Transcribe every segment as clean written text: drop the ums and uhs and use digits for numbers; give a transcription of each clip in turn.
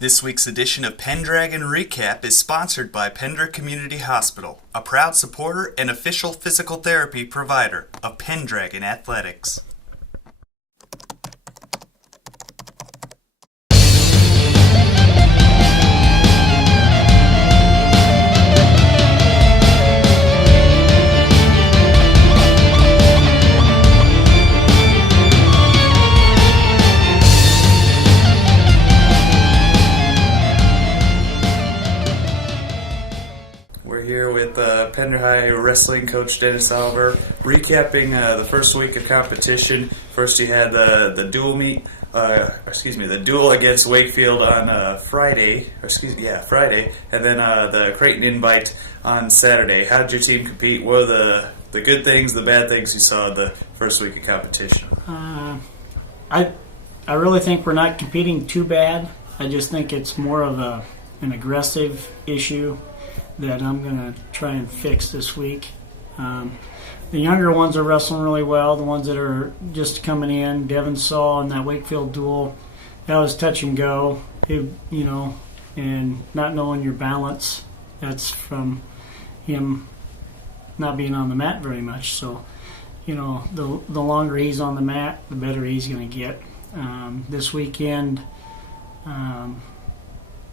This week's edition of Pendragon Recap is sponsored by Pender Community Hospital, a proud supporter and official physical therapy provider of Pendragon Athletics. Pender High wrestling coach Dennis Oliver recapping the first week of competition. First, you had the duel against Wakefield on Friday, and then the Creighton invite on Saturday. How did your team compete? What are the good things, the bad things you saw the first week of competition? I really think we're not competing too bad. I just think it's more of an aggressive issue that I'm going to try and fix this week. The younger ones are wrestling really well. The ones that are just coming in, Devin saw in that Wakefield duel, that was touch and go, and not knowing your balance. That's from him not being on the mat very much. So, the longer he's on the mat, the better he's going to get. This weekend,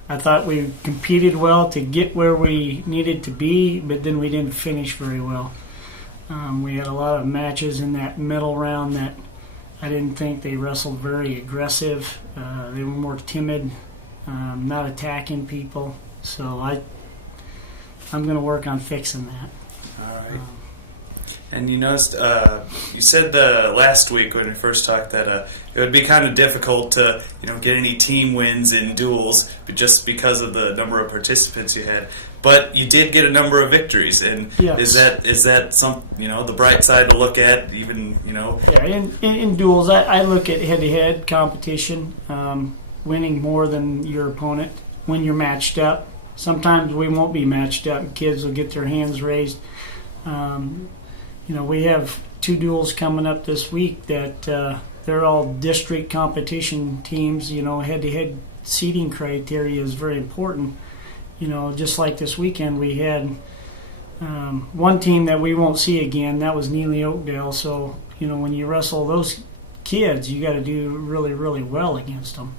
I thought we competed well to get where we needed to be, but then we didn't finish very well. We had a lot of matches in that middle round that I didn't think they wrestled very aggressive. They were more timid, not attacking people. So I'm going to work on fixing that. All right. And you noticed, you said last week when we first talked that it would be kind of difficult to, get any team wins in duels just because of the number of participants you had. But you did get a number of victories, and yes. is that some the bright side to look at? Even Yeah, in duels, I look at head-to-head competition, winning more than your opponent when you're matched up. Sometimes we won't be matched up, and kids will get their hands raised. We have 2 duels coming up this week that they're all district competition teams. Head-to-head seeding criteria is very important. Just like this weekend, we had one team that we won't see again. That was Neely Oakdale. So, when you wrestle those kids, you got to do really, really well against them.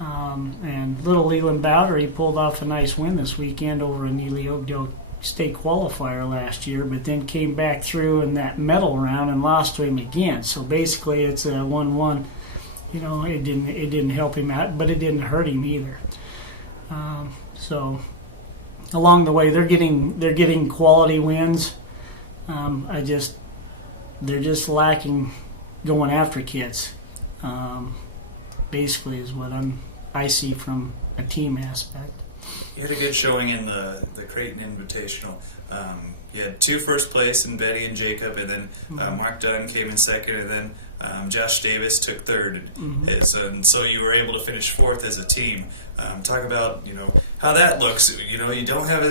And Little Leland Bowery pulled off a nice win this weekend over a Neely Oakdale state qualifier last year, but then came back through in that medal round and lost to him again. So basically, it's a 1-1. It didn't help him out, but it didn't hurt him either. So along the way, they're getting quality wins. They're just lacking going after kids. Basically, is what I see from a team aspect. You had a good showing in the Creighton Invitational. You had 2 first place in Betty and Jacob, and then Mark Dunn came in second, and then Josh Davis took third. And so you were able to finish 4th as a team. Talk about how that looks. You don't have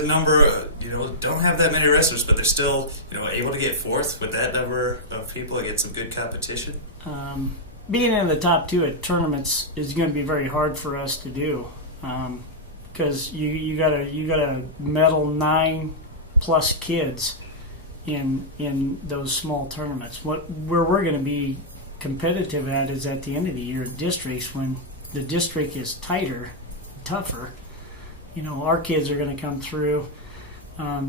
don't have that many wrestlers, but they're still able to get 4th with that number of people and get some good competition. Being in the top 2 at tournaments is going to be very hard for us to do. Because you gotta medal 9+ kids in those small tournaments. Where we're going to be competitive at is at the end of the year in districts, when the district is tighter, tougher. Our kids are going to come through,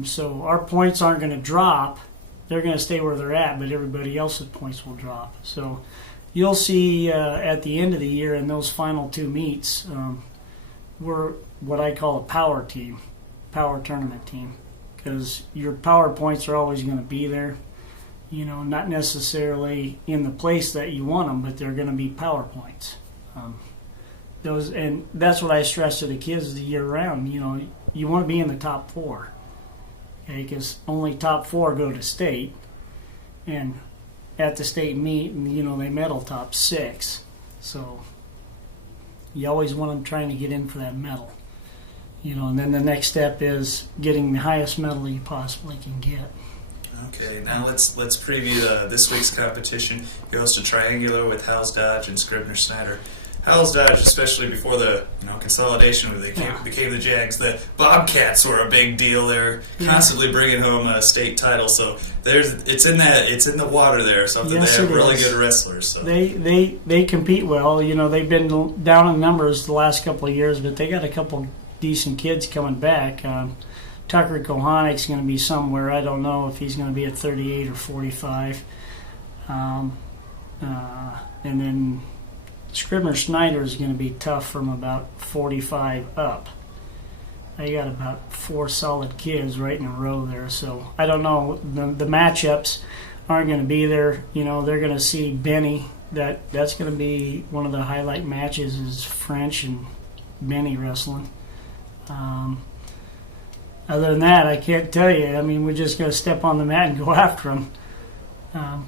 so our points aren't going to drop. They're going to stay where they're at, but everybody else's points will drop. So you'll see at the end of the year in those final 2 meets. We're what I call a power tournament team, because your power points are always going to be there. Not necessarily in the place that you want them, but they're going to be power points. And that's what I stress to the kids the year round. You want to be in the top 4, okay? Because only top 4 go to state, and at the state meet, and they medal top 6. So you always want them trying to get in for that medal. And then the next step is getting the highest medal you possibly can get. Okay, now let's preview this week's competition. You host a triangular with Howes Dodge and Scribner Snyder. Howells Dodge, especially before the consolidation where they became the Jags, the Bobcats were a big deal. They're constantly bringing home a state title, so it's in the water there. Something yes, they have really good wrestlers. So. They compete well. They've been down in numbers the last couple of years, but they got a couple decent kids coming back. Tucker Kohanik's going to be somewhere. I don't know if he's going to be at 38 or 45. And then Scribner Snyder is going to be tough from about 45 up. They got about 4 solid kids right in a row there. So I don't know. The matchups aren't going to be there. They're going to see Benny. That's going to be one of the highlight matches is French and Benny wrestling. Other than that, I can't tell you. We're just going to step on the mat and go after them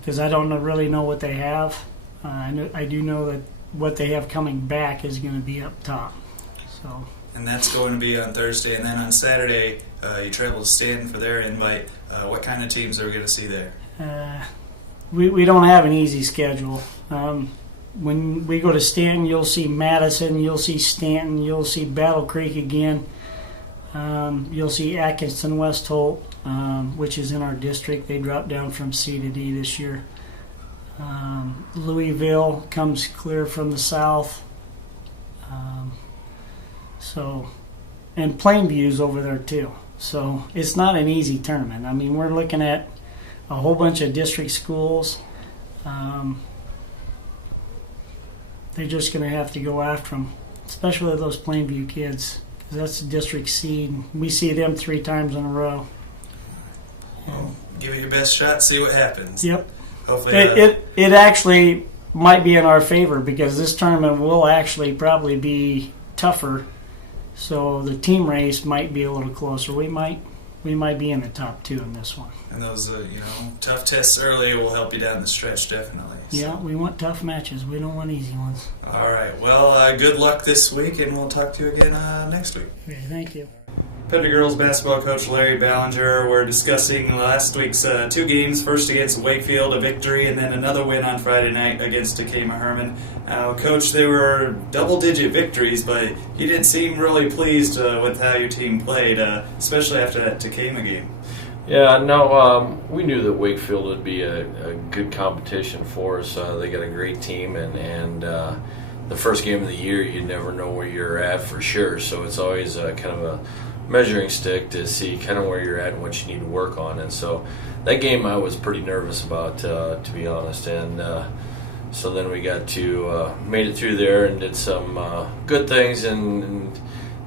because I don't really know what they have. I do know that what they have coming back is going to be up top. So. And that's going to be on Thursday. And then on Saturday, you travel to Stanton for their invite. What kind of teams are we going to see there? We don't have an easy schedule. When we go to Stanton, you'll see Madison, you'll see Stanton, you'll see Battle Creek again. You'll see Atkinson West Holt, which is in our district. They dropped down from C to D this year. Louisville comes clear from the south. And Plainview's over there too. So it's not an easy tournament. We're looking at a whole bunch of district schools. They're just going to have to go after them, especially those Plainview kids, because that's the district seed. We see them 3 times in a row. Well, give it your best shot, see what happens. Yep. Hopefully, it actually might be in our favor because this tournament will actually probably be tougher. So the team race might be a little closer. We might be in the top 2 in this one. And those tough tests early will help you down the stretch, definitely. So. Yeah, we want tough matches. We don't want easy ones. All right. Well, good luck this week, and we'll talk to you again next week. Okay, thank you. Pendragon girls basketball coach Larry Ballinger. We're discussing last week's 2 games. First against Wakefield, a victory, and then another win on Friday night against Tekamah-Herman. Coach, they were double-digit victories, but you didn't seem really pleased with how your team played, especially after that Tekamah game. Yeah, no, we knew that Wakefield would be a good competition for us. They got a great team, and the first game of the year, you never know where you're at for sure. So it's always kind of a measuring stick to see kind of where you're at and what you need to work on. And so that game I was pretty nervous about, to be honest. And so then we got to made it through there and did some good things and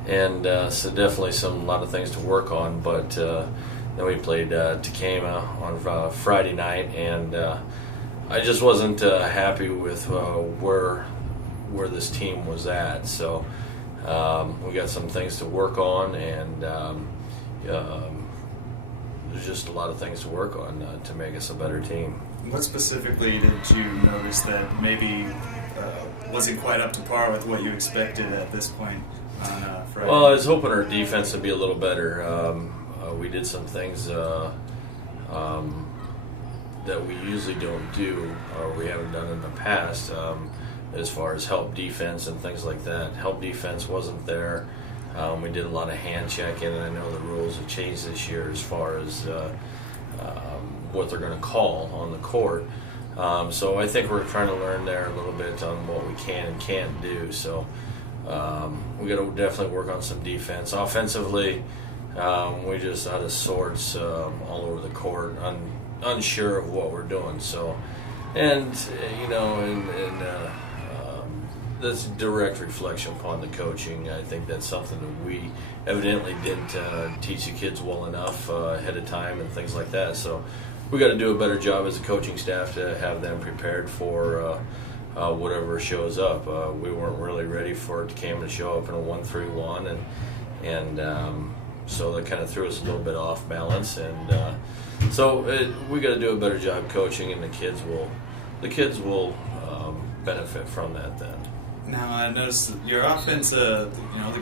so definitely a lot of things to work on. But then we played Tekamah on Friday night, and I just wasn't happy with where this team was at. So we got some things to work on, and there's just a lot of things to work on to make us a better team. What specifically did you notice that maybe wasn't quite up to par with what you expected at this point on Friday? Well, I was hoping our defense would be a little better. We did some things that we usually don't do, or we haven't done in the past, as far as help defense and things like that. Help defense wasn't there. We did a lot of hand checking, and I know the rules have changed this year as far as what they're going to call on the court. So I think we're trying to learn there a little bit on what we can and can't do. So we got to definitely work on some defense. Offensively, we just out of sorts all over the court, unsure of what we're doing. So, and that's direct reflection upon the coaching. I think that's something that we evidently didn't teach the kids well enough ahead of time and things like that. So we got to do a better job as a coaching staff to have them prepared for whatever shows up. We weren't really ready for Tekamah to show up in a 1-3-1, and so that kind of threw us a little bit off balance. And so we got to do a better job coaching, and the kids will benefit from that then. Now, I noticed your offense, the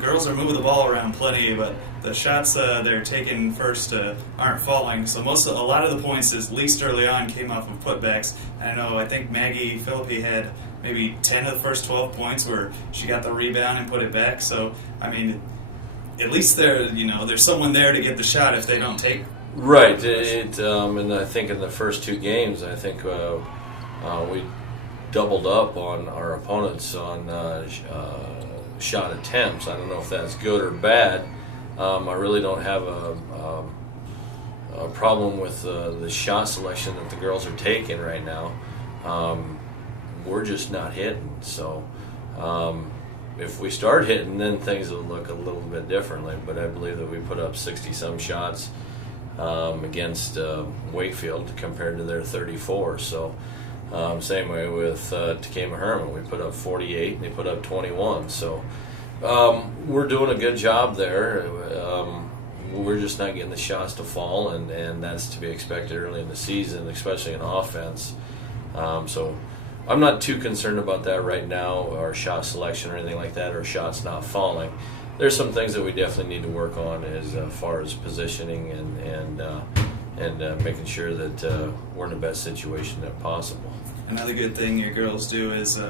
girls are moving the ball around plenty, but the shots they're taking first aren't falling. So a lot of the points, at least early on, came off of putbacks. I think Maggie Philippi had maybe 10 of the first 12 points where she got the rebound and put it back. So, I mean, at least there's someone there to get the shot if they don't take. Right. And I think in the first 2 games, I think we doubled up on our opponents on shot attempts. I don't know if that's good or bad. I really don't have a problem with the shot selection that the girls are taking right now. We're just not hitting. So if we start hitting, then things will look a little bit differently. But I believe that we put up 60-some shots against Wakefield compared to their 34. So same way with Tekamah-Herman. We put up 48 and they put up 21. So we're doing a good job there. We're just not getting the shots to fall, and that's to be expected early in the season, especially in offense. So I'm not too concerned about that right now, our shot selection or anything like that, or shots not falling. There's some things that we definitely need to work on as far as positioning and making sure that we're in the best situation that possible. Another good thing your girls do is,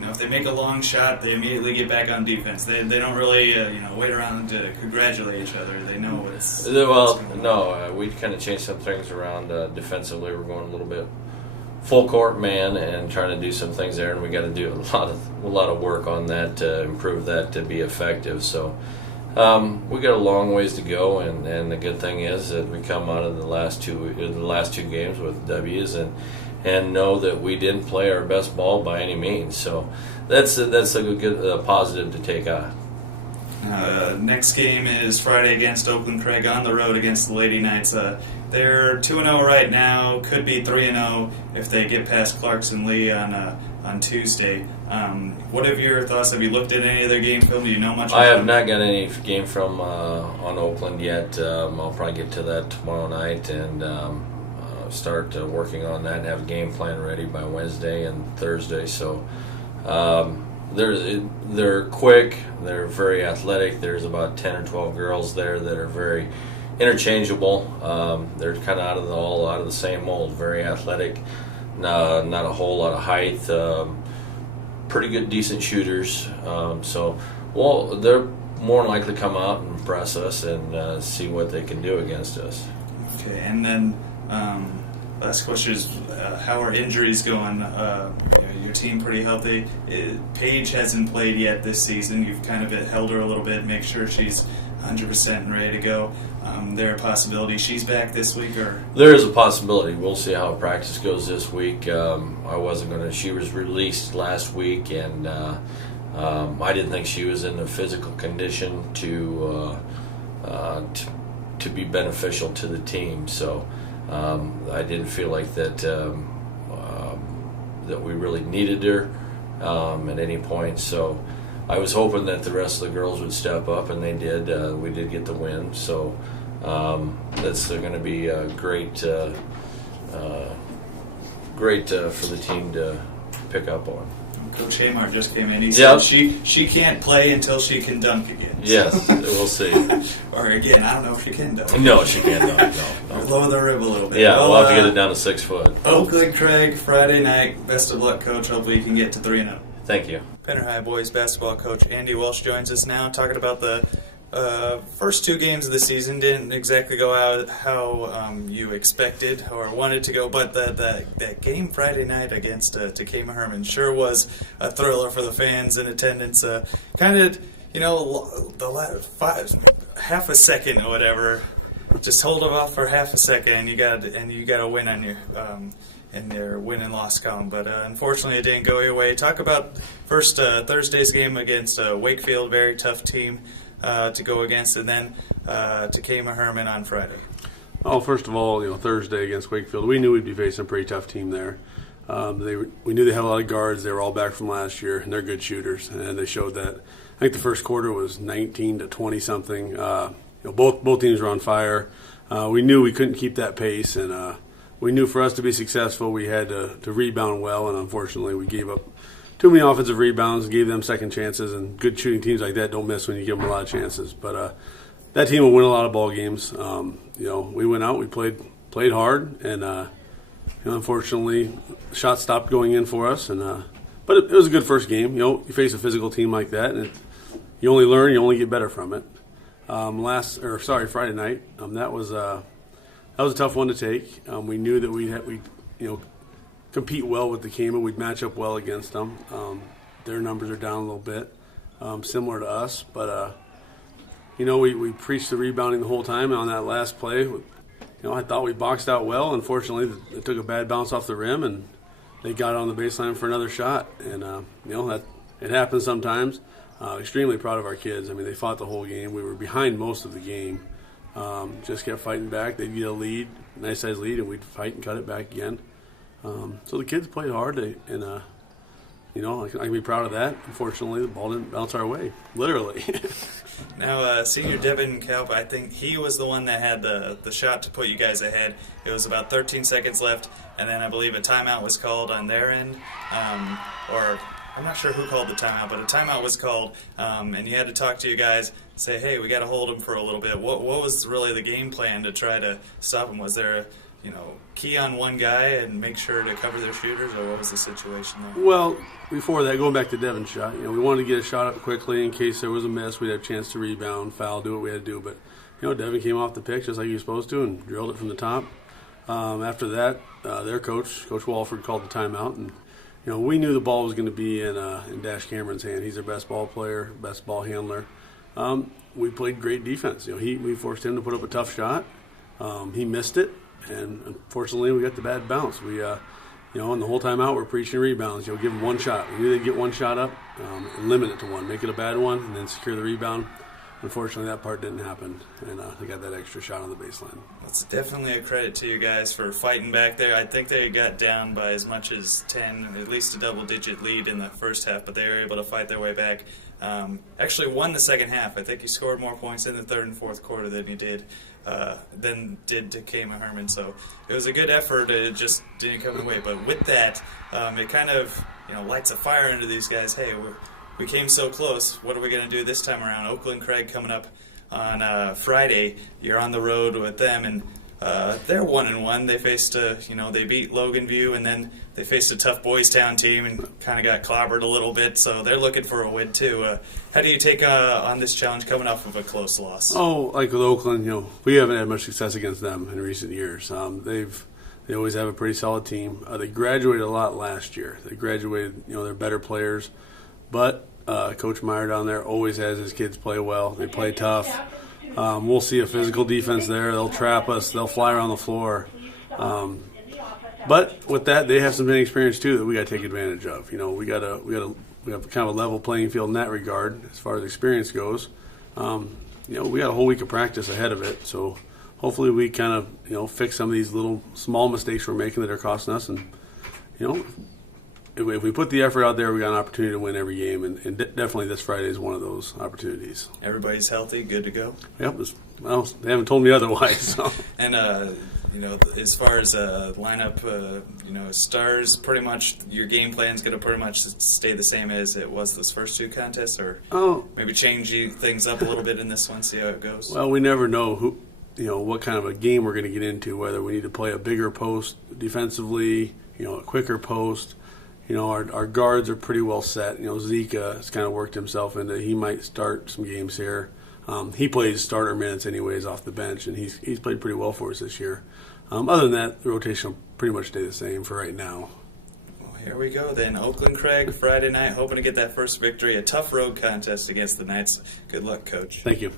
if they make a long shot, they immediately get back on defense. They don't really, wait around to congratulate each other. They know what's. Well, no, we kind of changed some things around defensively. We're going a little bit full court man and trying to do some things there, and we got to do a lot of work on that to improve that to be effective. So we got a long ways to go, and the good thing is that we come out of the last two games with W's and know that we didn't play our best ball by any means. So that's a good positive to take out. Next game is Friday against Oakland Craig on the road against the Lady Knights. They're 2-0 right now. Could be 3-0 if they get past Clarkson Lee on Tuesday. What are your thoughts? Have you looked at any of their game film? Do you know much? I have not got any game film on Oakland yet. I'll probably get to that tomorrow night and start working on that and have a game plan ready by Wednesday and Thursday. So they're quick. They're very athletic. There's about 10 or 12 girls there that are very interchangeable. They're kind of out of the same mold. Very athletic. Not a whole lot of height. Pretty good, decent shooters. They're more than likely come out and impress us and see what they can do against us. Okay, and then last question is, how are injuries going? Your team pretty healthy. Paige hasn't played yet this season. You've kind of held her a little bit, make sure she's 100% and ready to go. There a possibility she's back this week, or there is a possibility. We'll see how practice goes this week. She was released last week, and I didn't think she was in the physical condition to be beneficial to the team. So I didn't feel like that we really needed her at any point. So I was hoping that the rest of the girls would step up, and they did. We did get the win, so that's going to be great for the team to pick up on. Coach Haymart just came in. He said she can't play until she can dunk again. Yes, we'll see. Or again, I don't know if she can dunk. No, she can't dunk. No. Lower the rib a little bit. Yeah, we'll have to get it down to 6 foot. Oakland Craig, Friday night. Best of luck, Coach. Hopefully you can get to 3-0. Thank you. Penner High boys basketball coach Andy Walsh joins us now, talking about the first 2 games of the season. Didn't exactly go out how you expected or wanted to go, but that game Friday night against Tekamah-Herman sure was a thriller for the fans in attendance. Half a second or whatever, just hold them off for half a second, and you got a win on your in their win and loss column. But unfortunately, it didn't go your way. Talk about first Thursday's game against Wakefield, very tough team to go against, and then Tekamah-Herman on Friday. Oh, first of all, Thursday against Wakefield, we knew we'd be facing a pretty tough team there. We knew they had a lot of guards. They were all back from last year, and they're good shooters, and they showed that. I think the first quarter was 19 to 20 something. Both teams were on fire. We knew we couldn't keep that pace, and we knew for us to be successful, we had to rebound well, and unfortunately, we gave up too many offensive rebounds, gave them second chances, and good shooting teams like that don't miss when you give them a lot of chances. But that team will win a lot of ball games. We went out, we played hard, and unfortunately, shots stopped going in for us, and but it was a good first game. You face a physical team like that, and you only learn, you only get better from it. Friday night, that was a tough one to take. We knew that we'd compete well with Tekamah. We'd match up well against them. Their numbers are down a little bit, similar to us, but we preached the rebounding the whole time. And on that last play, I thought we boxed out well. Unfortunately, it took a bad bounce off the rim, and they got on the baseline for another shot. And that it happens sometimes. Extremely proud of our kids. I mean, they fought the whole game. We were behind most of the game. Just kept fighting back. They'd get a lead, nice size lead, and we'd fight and cut it back again. So the kids played hard, and I can be proud of that. Unfortunately, the ball didn't bounce our way, literally. Now, senior Devin Kalp, I think he was the one that had the shot to put you guys ahead. It was about 13 seconds left, and then I believe a timeout was called on their end, or I'm not sure who called the timeout, but a timeout was called, and you had to talk to you guys, say, hey, we got to hold him for a little bit. What was really the game plan to try to stop him? Was there key on one guy and make sure to cover their shooters, or what was the situation there? Well, before that, going back to Devin's shot, we wanted to get a shot up quickly in case there was a miss. We'd have a chance to rebound, foul, do what we had to do. But, Devin came off the pick just like he was supposed to and drilled it from the top. After that, their coach, Coach Walford, called the timeout. And, we knew the ball was going to be in Tekamah-Herman's hand. He's their best ball player, best ball handler. We played great defense. We forced him to put up a tough shot. He missed it. And unfortunately, we got the bad bounce. We, and the whole time out, we're preaching rebounds. Give them one shot. We knew they'd get one shot up, and limit it to one, make it a bad one, and then secure the rebound. Unfortunately, that part didn't happen, and they got that extra shot on the baseline. That's definitely a credit to you guys for fighting back there. I think they got down by as much as 10, at least a double-digit lead in the first half, but they were able to fight their way back. Actually won the second half. I think you scored more points in the third and fourth quarter than you did Tekamah-Herman. So it was a good effort. It just didn't come away. But with that, it kind of lights a fire into these guys. Hey, we came so close. What are we going to do this time around? Oakland Craig coming up on Friday. You're on the road with them, and they're 1-1. They faced they beat Logan View, and then they faced a tough Boys Town team and kind of got clobbered a little bit. So they're looking for a win too. How do you take on this challenge coming off of a close loss? Oh, like with Oakland, we haven't had much success against them in recent years. They always have a pretty solid team. They graduated a lot last year. They graduated, they're better players, but Coach Meyer down there always has his kids play well. They play tough. We'll see a physical defense there. They'll trap us. They'll fly around the floor. But with that, they have some experience too that we got to take advantage of. We have kind of a level playing field in that regard as far as experience goes. We got a whole week of practice ahead of it, so hopefully we kind of fix some of these little small mistakes we're making that are costing us, and if we put the effort out there, we got an opportunity to win every game, and definitely this Friday is one of those opportunities. Everybody's healthy, good to go? Yep. They haven't told me otherwise. So. And, as far as lineup, stars, pretty much your game plan is going to pretty much stay the same as it was those first two contests, or maybe change things up a little bit in this one, see how it goes? Well, we never know what kind of a game we're going to get into, whether we need to play a bigger post defensively, a quicker post. Our guards are pretty well set. Zika has kind of worked himself into, he might start some games here. He plays starter minutes anyways off the bench, and he's played pretty well for us this year. Other than that, the rotation will pretty much stay the same for right now. Well, here we go then. Oakland Craig, Friday night, hoping to get that first victory. A tough road contest against the Knights. Good luck, Coach. Thank you.